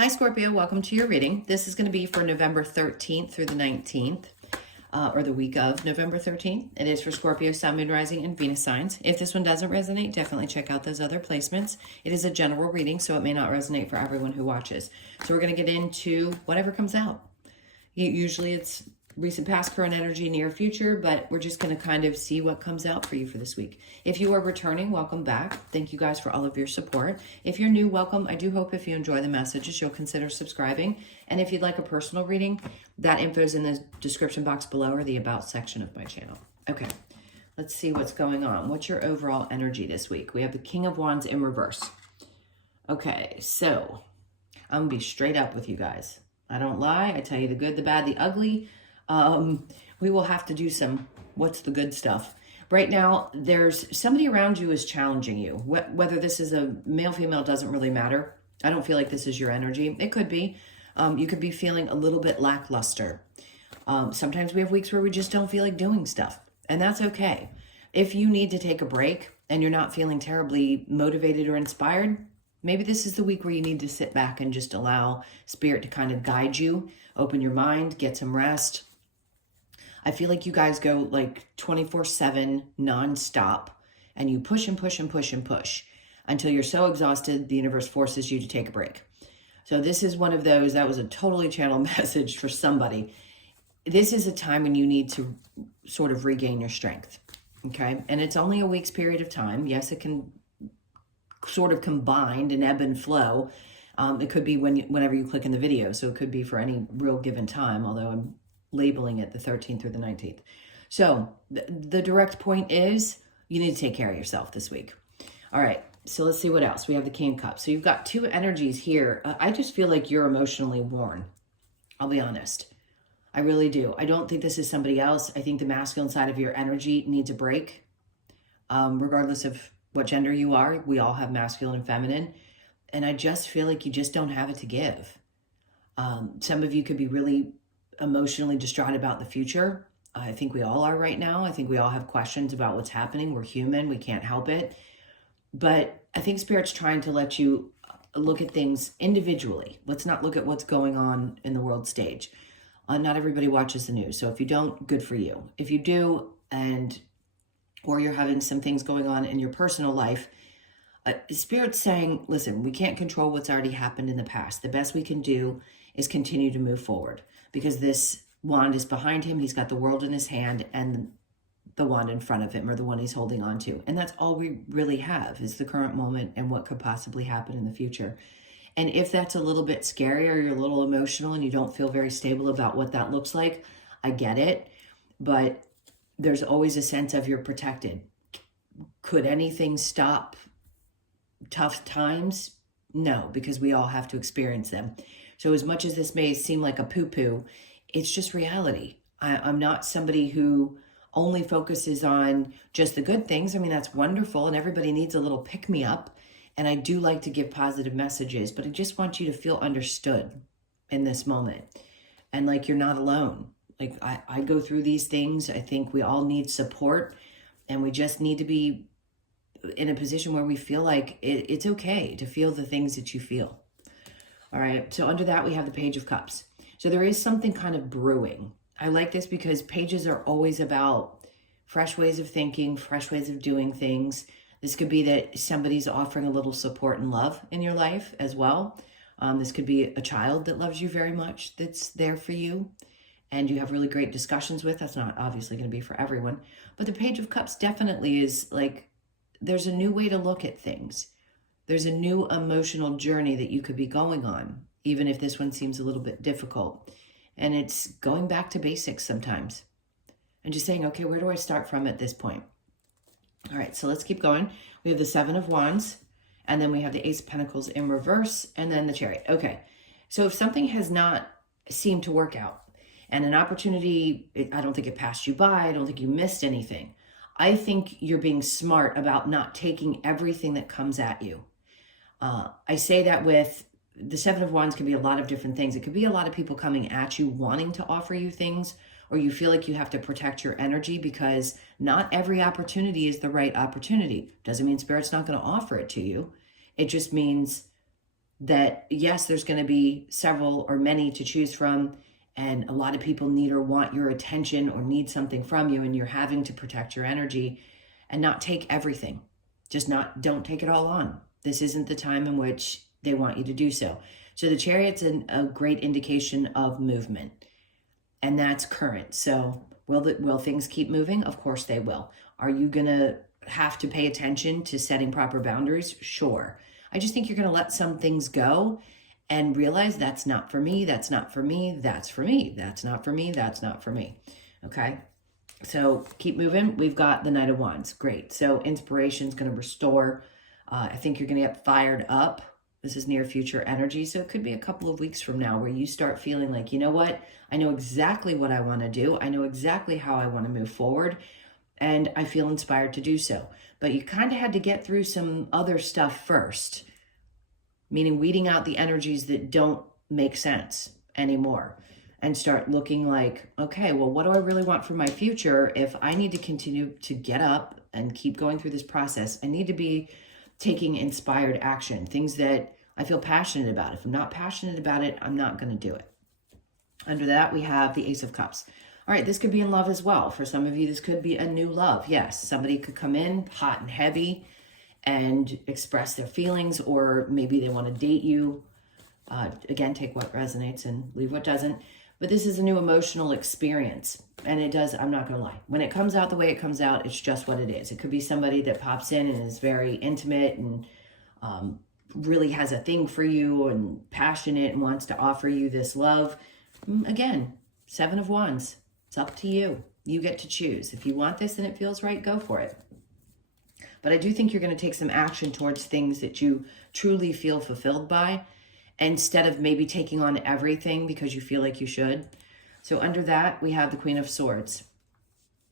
Hi, Scorpio. Welcome to your reading. This is going to be for November 13th through the 19th, or the week of November 13th. It is for Scorpio, Sun, Moon, Rising, and Venus signs. If this one doesn't resonate, definitely check out those other placements. It is a general reading, so it may not resonate for everyone who watches. So we're going to get into whatever comes out. Usually it's recent past, current energy, near future, but we're just going to kind of see what comes out for you for this week. If you are returning, welcome back. Thank you guys for all of your support. If you're new, welcome. I do hope if you enjoy the messages, you'll consider subscribing. And if you'd like a personal reading, that info is in the description box below or the About section of my channel. Okay, let's see what's going on. What's your overall energy this week? We have the King of Wands in reverse. Okay, so I'm going to be straight up with you guys. I don't lie. I tell you the good, the bad, the ugly. We will have to do some what's the good stuff. Right now, there's somebody around you is challenging you. Whether this is a male, female, doesn't really matter. I don't feel like this is your energy. It could be. You could be feeling a little bit lackluster. Sometimes we have weeks where we just don't feel like doing stuff, and that's okay. If you need to take a break and you're not feeling terribly motivated or inspired, maybe this is the week where you need to sit back and just allow Spirit to kind of guide you, open your mind, get some rest. I feel like you guys go like 24/7 nonstop, and you push and push and push and push until you're so exhausted, the universe forces you to take a break. So this is one of those, that was a totally channeled message for somebody. This is a time when you need to sort of regain your strength, okay? And it's only a week's period of time. Yes, it can sort of combine and ebb and flow. It could be whenever you click in the video, so it could be for any real given time, although I'm labeling it the 13th through the 19th. So the direct point is you need to take care of yourself this week. All right, so let's see what else. We have the King of Cups. So you've got two energies here. I just feel like you're emotionally worn. I'll be honest. I really do. I don't think this is somebody else. I think the masculine side of your energy needs a break. Regardless of what gender you are, we all have masculine and feminine. And I just feel like you just don't have it to give. Some of you could be really emotionally distraught about the future. I think we all are right now. I think we all have questions about what's happening. We're human. We can't help it. But I think Spirit's trying to let you look at things individually. Let's not look at what's going on in the world stage. Not everybody watches the news. So if you don't, good for you. If you do, or you're having some things going on in your personal life, Spirit's saying, listen, we can't control what's already happened in the past. The best we can do is continue to move forward, because this wand is behind him. He's got the world in his hand and the wand in front of him, or the one he's holding on to. And that's all we really have, is the current moment and what could possibly happen in the future. And if that's a little bit scary, or you're a little emotional and you don't feel very stable about what that looks like, I get it. But there's always a sense of you're protected. Could anything stop tough times? No, because we all have to experience them. So as much as this may seem like a poo-poo, it's just reality. I'm not somebody who only focuses on just the good things. I mean, that's wonderful, and everybody needs a little pick-me-up. And I do like to give positive messages, but I just want you to feel understood in this moment. And like you're not alone. Like I go through these things. I think we all need support, and we just need to be in a position where we feel like it's okay to feel the things that you feel. All right, so under that, we have the Page of Cups. So there is something kind of brewing. I like this because pages are always about fresh ways of thinking, fresh ways of doing things. This could be that somebody's offering a little support and love in your life as well. This could be a child that loves you very much, that's there for you, and you have really great discussions with. That's not obviously going to be for everyone. But the Page of Cups definitely is like, there's a new way to look at things. There's a new emotional journey that you could be going on, even if this one seems a little bit difficult. And it's going back to basics sometimes and just saying, okay, where do I start from at this point? All right, so let's keep going. We have the Seven of Wands, and then we have the Ace of Pentacles in reverse, and then the Chariot. Okay, so if something has not seemed to work out, and an opportunity, I don't think it passed you by, I don't think you missed anything. I think you're being smart about not taking everything that comes at you. I say that with the Seven of Wands can be a lot of different things. It could be a lot of people coming at you wanting to offer you things, or you feel like you have to protect your energy because not every opportunity is the right opportunity. Doesn't mean Spirit's not going to offer it to you. It just means that yes, there's going to be several or many to choose from, and a lot of people need or want your attention or need something from you, and you're having to protect your energy and not take everything. Don't take it all on. This isn't the time in which they want you to do so. So the Chariot's a great indication of movement, and that's current. So will things keep moving? Of course they will. Are you going to have to pay attention to setting proper boundaries? Sure. I just think you're going to let some things go and realize that's not for me, that's not for me, that's for me, that's not for me, that's not for me. Okay? So keep moving. We've got the Knight of Wands. Great. So inspiration is going to restore. I think you're going to get fired up. This is near future energy. So it could be a couple of weeks from now where you start feeling like, you know what? I know exactly what I want to do. I know exactly how I want to move forward. And I feel inspired to do so. But you kind of had to get through some other stuff first, meaning weeding out the energies that don't make sense anymore and start looking like, okay, well, what do I really want for my future? If I need to continue to get up and keep going through this process, I need to be taking inspired action, things that I feel passionate about. If I'm not passionate about it, I'm not going to do it. Under that, we have the Ace of Cups. All right, this could be in love as well. For some of you, this could be a new love. Yes, somebody could come in hot and heavy and express their feelings, or maybe they want to date you. Again, take what resonates and leave what doesn't. But this is a new emotional experience. And it does, I'm not going to lie. When it comes out the way it comes out, it's just what it is. It could be somebody that pops in and is very intimate and really has a thing for you and passionate and wants to offer you this love. Again, Seven of Wands. It's up to you. You get to choose. If you want this and it feels right, go for it. But I do think you're going to take some action towards things that you truly feel fulfilled by, instead of maybe taking on everything because you feel like you should. So under that, we have the Queen of Swords.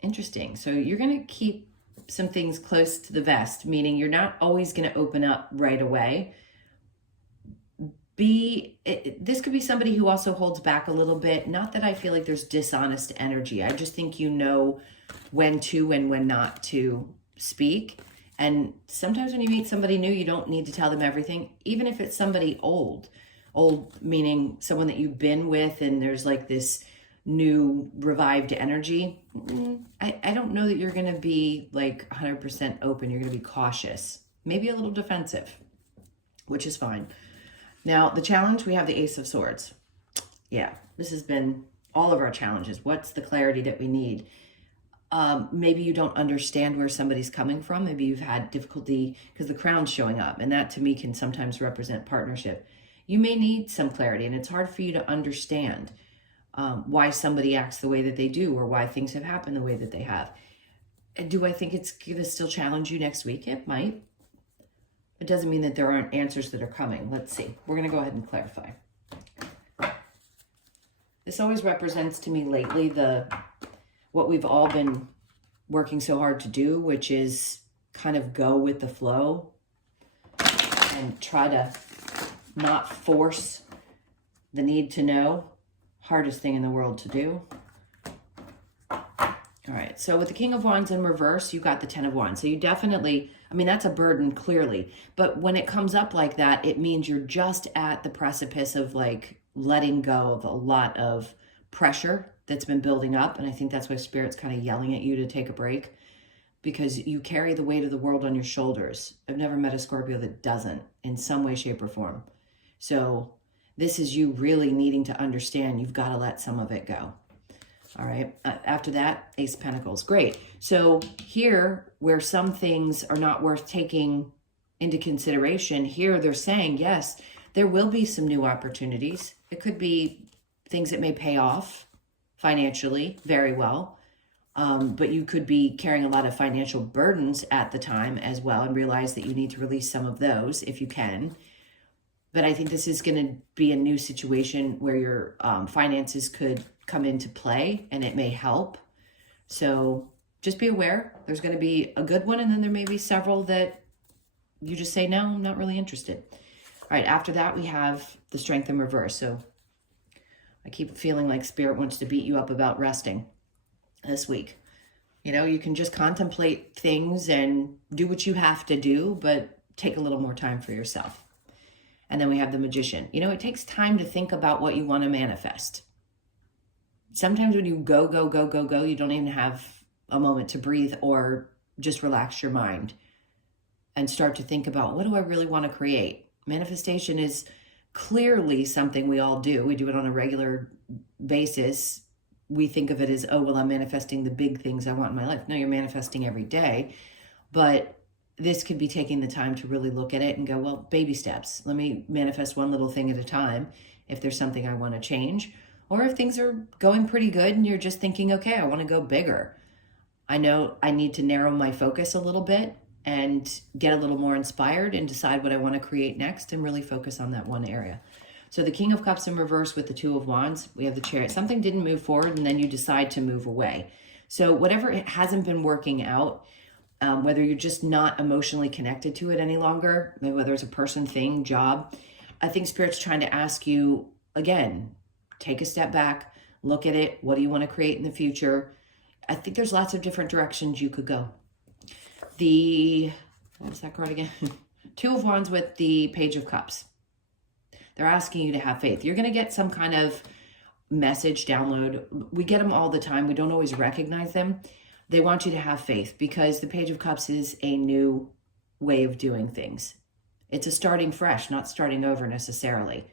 Interesting. So you're going to keep some things close to the vest, meaning you're not always going to open up right away. This could be somebody who also holds back a little bit. Not that I feel like there's dishonest energy. I just think you know when to and when not to speak. And sometimes when you meet somebody new, you don't need to tell them everything, even if it's somebody old meaning someone that you've been with and there's like this new revived energy. I don't know that you're going to be like 100% open. You're going to be cautious, maybe a little defensive, which is fine. Now, the challenge, we have the Ace of Swords. Yeah, this has been all of our challenges. What's the clarity that we need? Maybe you don't understand where somebody's coming from. Maybe you've had difficulty because the Crown's showing up, and that to me can sometimes represent partnership. You may need some clarity, and it's hard for you to understand why somebody acts the way that they do or why things have happened the way that they have. And do I think it's going to still challenge you next week? It might. It doesn't mean that there aren't answers that are coming. Let's see. We're going to go ahead and clarify. This always represents to me lately what we've all been working so hard to do, which is kind of go with the flow and try to not force the need to know. Hardest thing in the world to do. All right, so with the King of Wands in reverse, you got the Ten of Wands. So you definitely, I mean, that's a burden clearly. But when it comes up like that, it means you're just at the precipice of like letting go of a lot of pressure that's been building up. And I think that's why Spirit's kind of yelling at you to take a break, because you carry the weight of the world on your shoulders. I've never met a Scorpio that doesn't in some way, shape, or form. So this is you really needing to understand you've got to let some of it go. All right. After that, Ace of Pentacles. Great. So here, where some things are not worth taking into consideration, here they're saying, yes, there will be some new opportunities. It could be things that may pay off financially very well. But you could be carrying a lot of financial burdens at the time as well, and realize that you need to release some of those if you can. But I think this is going to be a new situation where your finances could come into play, and it may help. So just be aware. There's going to be a good one, and then there may be several that you just say, no, I'm not really interested. All right, after that, we have the Strength in reverse. So I keep feeling like Spirit wants to beat you up about resting this week. You know, you can just contemplate things and do what you have to do, but take a little more time for yourself. And then we have the Magician. You know, it takes time to think about what you want to manifest. Sometimes when you go, go, go, go, go, you don't even have a moment to breathe or just relax your mind and start to think about, what do I really want to create? Manifestation is clearly something we all do. We do it on a regular basis. We think of it as, oh, well, I'm manifesting the big things I want in my life. No, you're manifesting every day. But this could be taking the time to really look at it and go, well, baby steps. Let me manifest one little thing at a time if there's something I want to change. Or if things are going pretty good and you're just thinking, okay, I want to go bigger. I know I need to narrow my focus a little bit and get a little more inspired and decide what I want to create next and really focus on that one area. So the King of Cups in reverse with the Two of Wands, we have the Chariot. Something didn't move forward and then you decide to move away. So whatever it hasn't been working out, whether you're just not emotionally connected to it any longer, maybe whether it's a person, thing, job, I think Spirit's trying to ask you, again, take a step back, look at it. What do you want to create in the future? I think there's lots of different directions you could go. What was that card again? Two of Wands with the Page of Cups. They're asking you to have faith. You're going to get some kind of message, download. We get them all the time. We don't always recognize them. They want you to have faith because the Page of Cups is a new way of doing things. It's a starting fresh, not starting over necessarily,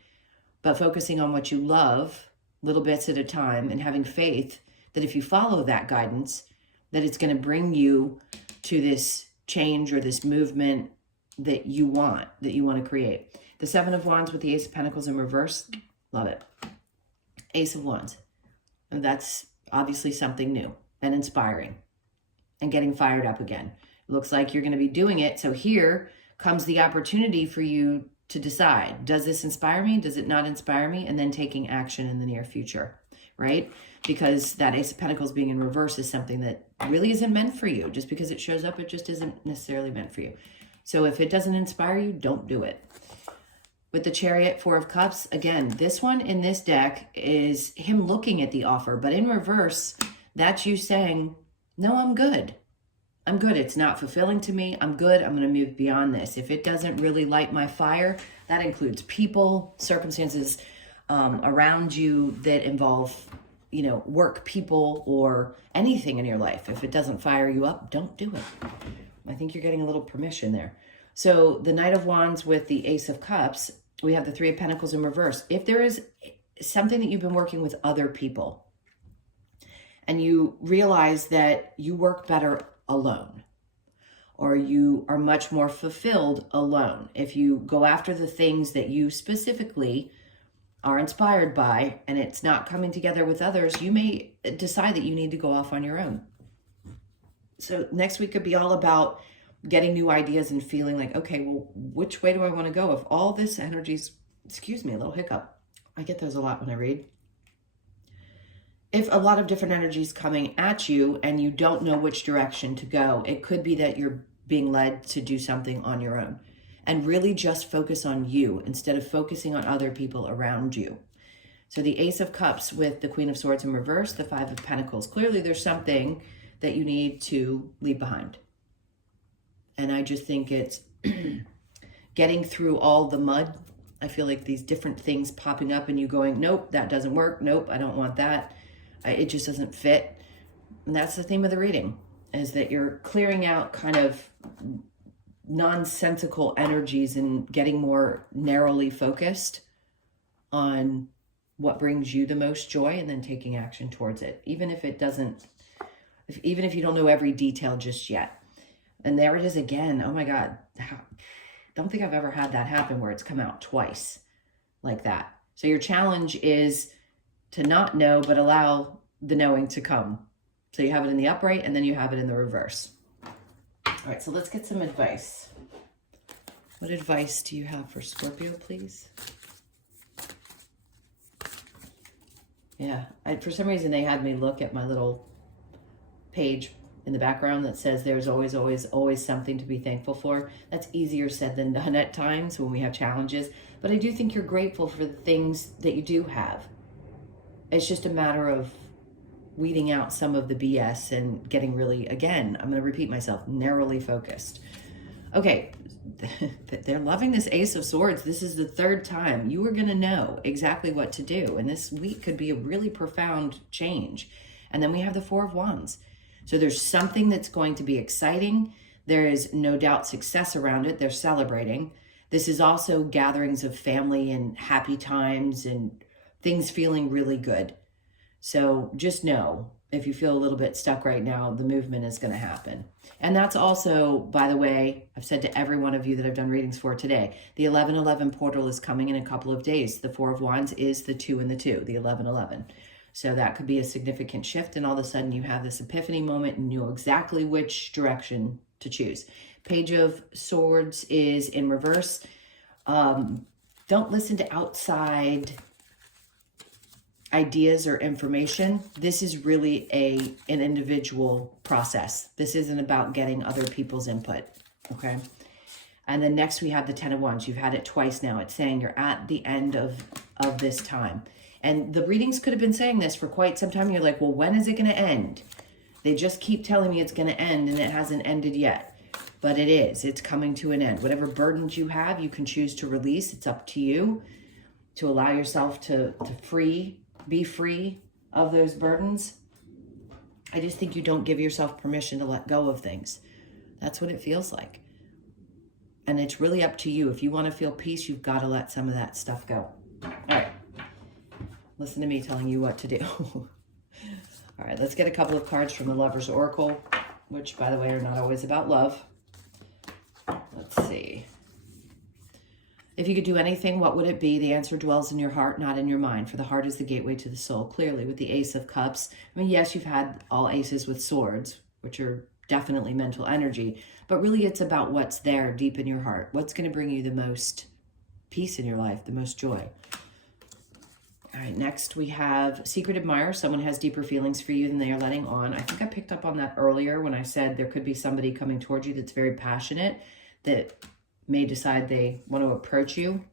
but focusing on what you love, little bits at a time, and having faith that if you follow that guidance, that it's going to bring you to this change or this movement that you want to create. The Seven of Wands with the Ace of Pentacles in reverse, love it. Ace of Wands, and that's obviously something new and inspiring and getting fired up again. It looks like you're going to be doing it. So here comes the opportunity for you to decide, does this inspire me? Does it not inspire me? And then taking action in the near future, right? Because that Ace of Pentacles being in reverse is something that really isn't meant for you. Just because it shows up, it just isn't necessarily meant for you. So if it doesn't inspire you, don't do it. With the Chariot, Four of Cups, again, this one in this deck is him looking at the offer, but in reverse, that's you saying, no, I'm good. I'm good. It's not fulfilling to me. I'm good. I'm going to move beyond this. If it doesn't really light my fire, that includes people, circumstances around you that involve, work, people, or anything in your life. If it doesn't fire you up, don't do it. I think you're getting a little permission there. So the Knight of Wands with the Ace of Cups, we have the Three of Pentacles in reverse. If there is something that you've been working with other people and you realize that you work better alone or you are much more fulfilled alone, if you go after the things that you specifically are inspired by and it's not coming together with others, you may decide that you need to go off on your own. So next week could be all about getting new ideas and feeling like, okay, well, which way do I want to go? If all this energy's, excuse me, a little hiccup. I get those a lot when I read. If a lot of different energies coming at you and you don't know which direction to go, it could be that you're being led to do something on your own and really just focus on you instead of focusing on other people around you. So the Ace of Cups with the Queen of Swords in reverse, the Five of Pentacles. Clearly there's something that you need to leave behind. And I just think it's getting through all the mud. I feel like these different things popping up and you going, nope, that doesn't work. Nope, I don't want that. It just doesn't fit. And that's the theme of the reading, is that you're clearing out kind of nonsensical energies and getting more narrowly focused on what brings you the most joy and then taking action towards it. Even if it doesn't, even if you don't know every detail just yet. And there it is again. Oh my God. Don't think I've ever had that happen where it's come out twice like that. So your challenge is to not know, but allow the knowing to come. So you have it in the upright and then you have it in the reverse. All right, so let's get some advice. What advice do you have for Scorpio, please? Yeah, for some reason they had me look at my little page in the background that says there's always, always, always something to be thankful for. That's easier said than done at times when we have challenges. But I do think you're grateful for the things that you do have. It's just a matter of weeding out some of the BS and getting really, again, I'm going to repeat myself, narrowly focused. Okay, they're loving this Ace of Swords. This is the third time. You are going to know exactly what to do. And this week could be a really profound change. And then we have the Four of Wands. So there's something that's going to be exciting. There is no doubt success around it. They're celebrating. This is also gatherings of family and happy times and things feeling really good. So just know, if you feel a little bit stuck right now, the movement is going to happen. And that's also, by the way, I've said to every one of you that I've done readings for today, the 1111 portal is coming in a couple of days. The Four of Wands is the 2 and the 2, the 1111. So that could be a significant shift, and all of a sudden you have this epiphany moment and you know exactly which direction to choose. Page of Swords is in reverse. Don't listen to outside ideas or information. This is really an individual process. This isn't about getting other people's input, okay? And then next we have the 10 of Wands. You've had it twice now. It's saying you're at the end of this time. And the readings could have been saying this for quite some time. You're like, well, when is it going to end? They just keep telling me it's going to end, and it hasn't ended yet. But it is. It's coming to an end. Whatever burdens you have, you can choose to release. It's up to you to allow yourself to be free of those burdens. I just think you don't give yourself permission to let go of things. That's what it feels like. And it's really up to you. If you want to feel peace, you've got to let some of that stuff go. All right. Listen to me telling you what to do. All right, let's get a couple of cards from the Lover's Oracle, which, by the way, are not always about love. Let's see. If you could do anything, what would it be? The answer dwells in your heart, not in your mind. For the heart is the gateway to the soul. Clearly, with the Ace of Cups. I mean, yes, you've had all aces with swords, which are definitely mental energy. But really, it's about what's there deep in your heart. What's going to bring you the most peace in your life, the most joy. All right, next we have Secret Admirer. Someone has deeper feelings for you than they are letting on. I think I picked up on that earlier when I said there could be somebody coming towards you that's very passionate, that may decide they want to approach you.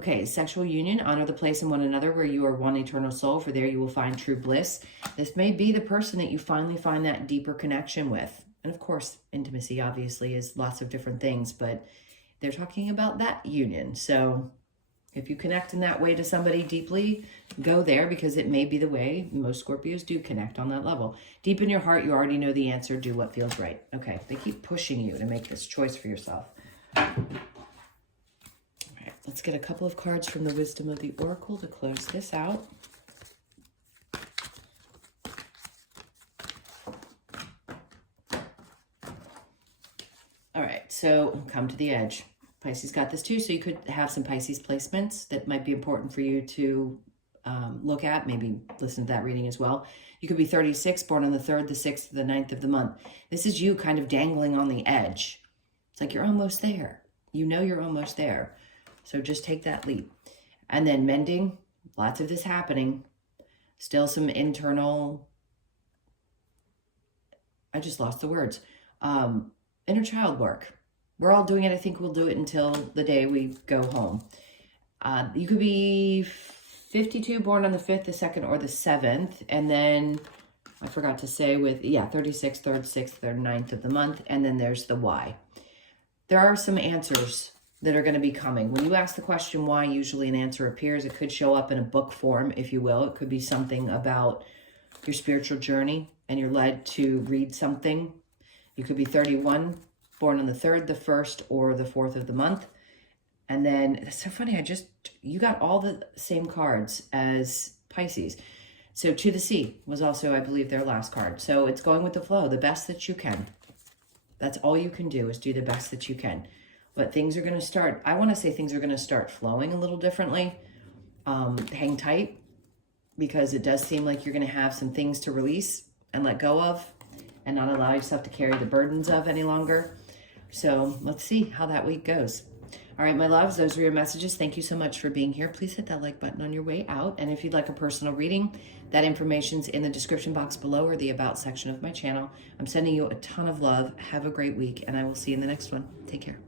Okay, sexual union. Honor the place in one another where you are one eternal soul, for there you will find true bliss. This may be the person that you finally find that deeper connection with. And of course, intimacy obviously is lots of different things, but they're talking about that union. So if you connect in that way to somebody deeply, go there, because it may be the way most Scorpios do connect on that level. Deep in your heart, you already know the answer. Do what feels right. Okay, they keep pushing you to make this choice for yourself. All right, let's get a couple of cards from the Wisdom of the Oracle to close this out. All right, so come to the edge. Pisces got this too, so you could have some Pisces placements that might be important for you to look at, maybe listen to that reading as well. You could be 36, born on the 3rd, the 6th, the 9th of the month. This is you kind of dangling on the edge. It's like you're almost there. You know you're almost there. So just take that leap. And then mending, lots of this happening. Still some internal, I just lost the words, inner child work. We're all doing it. I think we'll do it until the day we go home. You could be 52, born on the 5th, the 2nd, or the 7th. And then, I forgot to say 36, 3rd, 6th, or 9th of the month. And then there's the why. There are some answers that are going to be coming. When you ask the question why, usually an answer appears. It could show up in a book form, if you will. It could be something about your spiritual journey, and you're led to read something. You could be 31, born on the 3rd, the 1st, or the 4th of the month. And then, it's so funny, you got all the same cards as Pisces. So To the Sea was also, I believe, their last card. So it's going with the flow, the best that you can. That's all you can do, is do the best that you can. But things are going to start, I want to say things are going to start flowing a little differently. Hang tight, because it does seem like you're going to have some things to release and let go of, and not allow yourself to carry the burdens of any longer. So let's see how that week goes. All right, my loves, those are your messages. Thank you so much for being here. Please hit that like button on your way out. And if you'd like a personal reading, that information's in the description box below, or the About section of my channel. I'm sending you a ton of love. Have a great week, and I will see you in the next one. Take care.